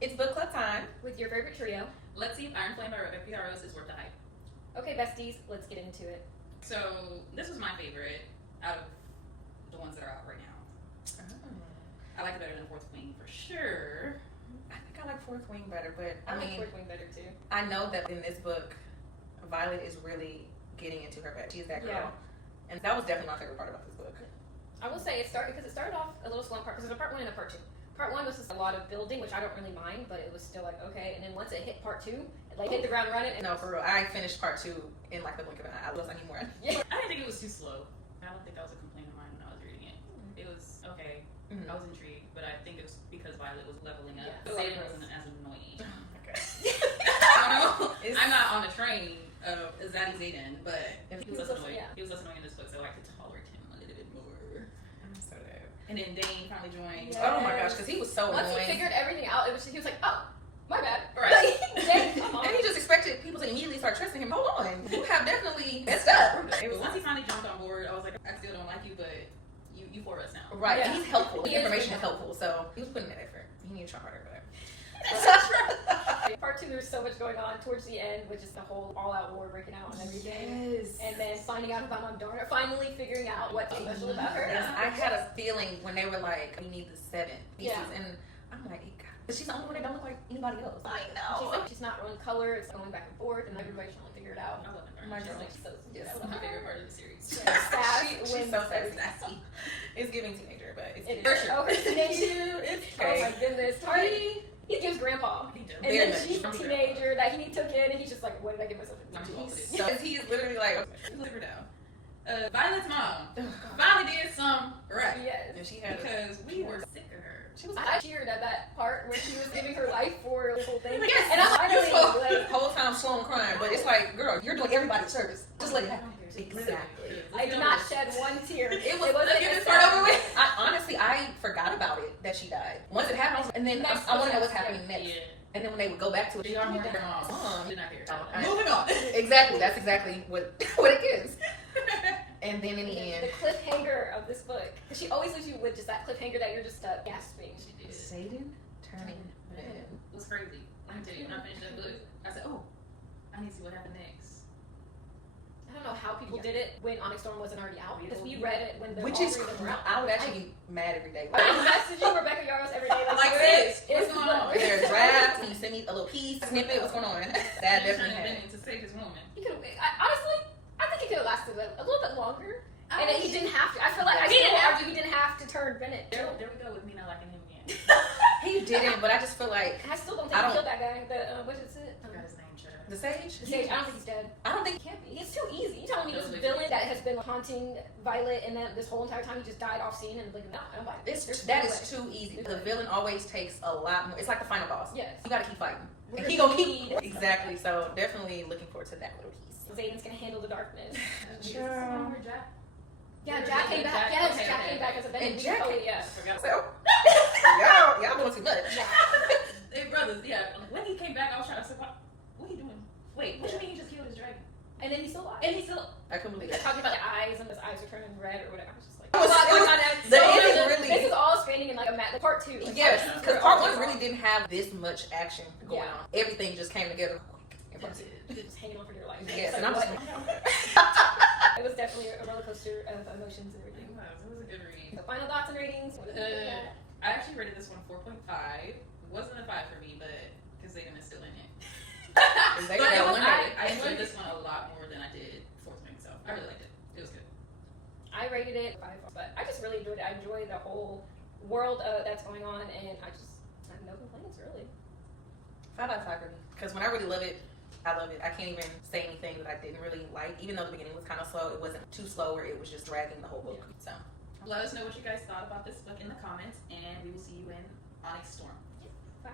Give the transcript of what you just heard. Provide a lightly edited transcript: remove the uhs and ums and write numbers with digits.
It's book club time. With your favorite trio. Let's see if Iron Flame by Rebecca Yarros is worth the hype. Okay, besties, let's get into it. So, this was my favorite out of the ones that are out right now. I like it better than Fourth Queen for sure. I think I like Fourth Wing better, but I mean, like Fourth Wing better too. I know that in this book, Violet is really getting into her bed. She's that girl. Yeah. And that was definitely my favorite part about this book. I will say it started off a little slow in part because there's a part 1 and a part 2. Part 1 was just a lot of building, which I don't really mind, but it was still like okay. And then once it hit part 2, it like hit the ground running. And No, for real. I finished part 2 in like the blink of an eye. I need more. Yeah. I didn't think it was too slow. I don't think that was a complaint of mine when I was reading it. It was okay. Mm-hmm. I was intrigued, but I think it was because Violet was leveling up. Yeah. Zayden wasn't as annoying. Okay. I don't know. I'm not on the train of Zaddy Zayden, but he was less annoying. Yeah. He was less annoying in this book, so I could tolerate him a little bit more. So dead. And then Dane finally joined. Yeah. Oh my gosh, because he was so once annoying. he figured everything out, he was like, oh, my bad. Right. Like, Dang, come on. And he just expected people to immediately start trusting him. Hold on, you have definitely messed up. But once he finally jumped on board, I was like, I still don't like you, but you for us now. Right, Yeah. he's helpful. He The is information is really helpful, so he was putting that effort. He needed to try harder, but. Part 2, there's so much going on towards the end, with just the whole all-out war breaking out and everything. Yes. And then finding out about Mom Darner, finally figuring out what's special about her. Yes, I had a feeling when they were like, we need the 7 pieces, Yeah. and I'm like, God, but she's the only one that don't look like anybody else. I She's know. like, she's not running color, it's going back and forth, and everybody should only figure it out. I love her. My She's girl. like, So Yes. that's my favorite part of the series. Yeah, sass She's wins so everything. sassy. It's giving teenager, but it's It for is. sure. Oh, her teenager. Oh Okay. my goodness. Tardy. He gives grandpa. He does. And Very then much. she's a teenager that he took in, and he's just like, what did I give myself into? So he is literally like, Look her down. Violet's mom finally did some right. Yes. and she had. Because we were sick of her. She was. I cheered at that part where she was giving her life for this whole thing. Yes. And I'm You finally saw like, the whole time slow and crying, but it's like, girl, you're doing everybody a service. Just let it happen. Exactly. I did not shed one tear. It was. wasn't Let's get this part over with. Honestly, I forgot about it that she died. Once it happened, and then I want to know what's happening next. Yeah. And then when they would go back to it, They are more Mom. mom. Did not care. Oh, Moving on. Exactly. That's exactly what it is. And then in the The end, cliffhanger of this book. Because she always leaves you with just that cliffhanger that you're just gasping. She did. Satan turning red. It was crazy. Let me tell you, when I finished that book, I said, oh, I need to see what happened next. I don't know how people did it when Onyx Storm wasn't already out. Because we read it when the Which all is, three of them were out. I would actually be mad every day. I message you Rebecca Yarros every day. Like where this. is What's going on? the- There's drafts, and you send me a little piece, snippet, what's going on? That definitely been happened. to save his woman. He could have, honestly, I think he could have lasted a little bit longer. And then he didn't have to. I feel like I He still didn't have argue he didn't have to turn Bennett. There we go with me not liking him again. He didn't, but I just feel like I still don't think I he don't- killed that guy. What is it? I forgot his name, Chad. the Sage. The Sage. I don't think he's dead. I don't think He can't be. It's too easy. You telling me this Totally. villain that has been haunting Violet and then this whole entire time he just died off scene and like no, I don't buy it. There's that no is way. too easy. The villain always takes a lot more. It's like the final boss. Yes. You gotta keep fighting. And We're he gonna need- keep exactly. So definitely looking forward to that little piece. Zayden's gonna handle the darkness. Sure. Yeah, Jack came back. Yes, Okay, Jack okay. came back as a Bennett. And Jack- Oh, yeah. I forgot. So y'all doing too much. Hey, brothers, yeah. When he came back, I was trying to say, what are you doing? Wait, what do you mean he just killed his dragon? And then he's still alive. And he still. I couldn't believe They're that. talking about the eyes and his eyes are turning red or whatever. I was just like, It was- what's it was- going on? the So ending this- really- This is all spanning in like a like part 2. Like, Yes, part two. because part 1 really didn't have this much action going Yeah. on. Everything just came together quick. and That's fast. it. Just hanging on for your life. Yes, It's and I'm like, just what? It was definitely a roller coaster of emotions and everything. It was a good read. So final thoughts and ratings. What did you think of that? I actually rated this one 4.5. It wasn't a 5 for me, but because Zayden is still in it. They But it got was, one I rating. enjoyed this one a lot more than I did Fourth Wing, so I really liked it. It was good. I rated it 5, but I just really enjoyed it. I enjoyed the whole world that's going on, and I have no complaints really. 5 out of 5 for me. Because when I really love it, I love it. I can't even say anything that I didn't really like. Even though the beginning was kind of slow, it wasn't too slow where it was just dragging the whole book. So Let us know what you guys thought about this book in the comments, and we will see you in Onyx Storm. Bye.